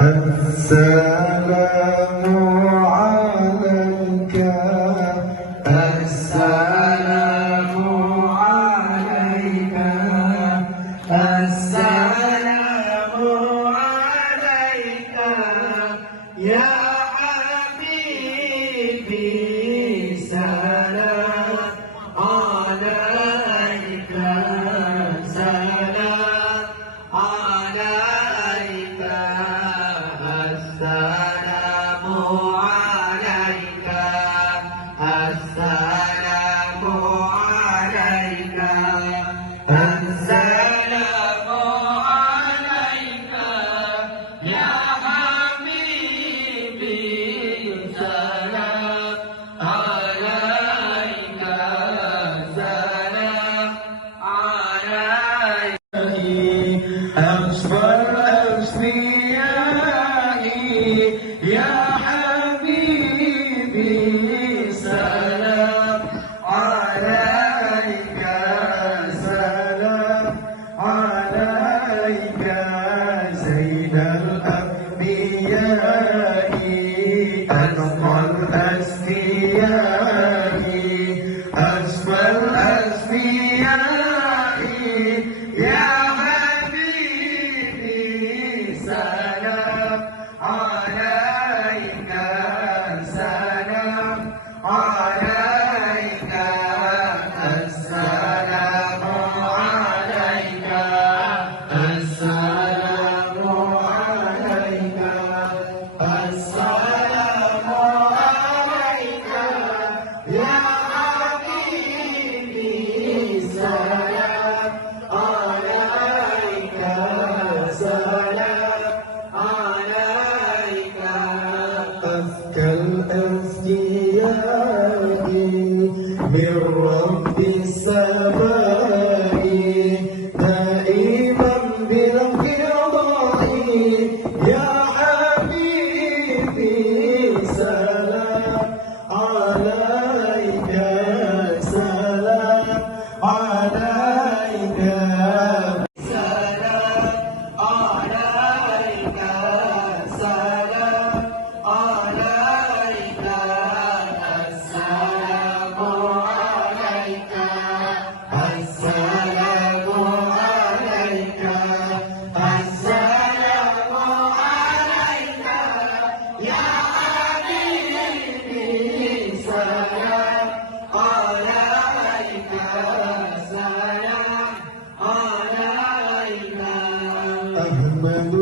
السلام عليك السلام عليك السلام عليك يا حبيبي سلام عليك سلام عليك السلام عليك السلام عليك السلام عليك يا حبيبي سلام عليك سلام عليك أصفر أصفيائي يا حبيبي سلام عليك سلام عليك سيد الأنبياء أنقى الأسفياء أصفى الأسفياء يا سلام عليك سلام عليك السلام عليك السلام عليك السلام عليك يا حبيبي سلام عليك سلام عليك أزكى الأزكياء من رب السماء دائما بالقضاء يا حبيبي سلام عليك سلام عليك أحمد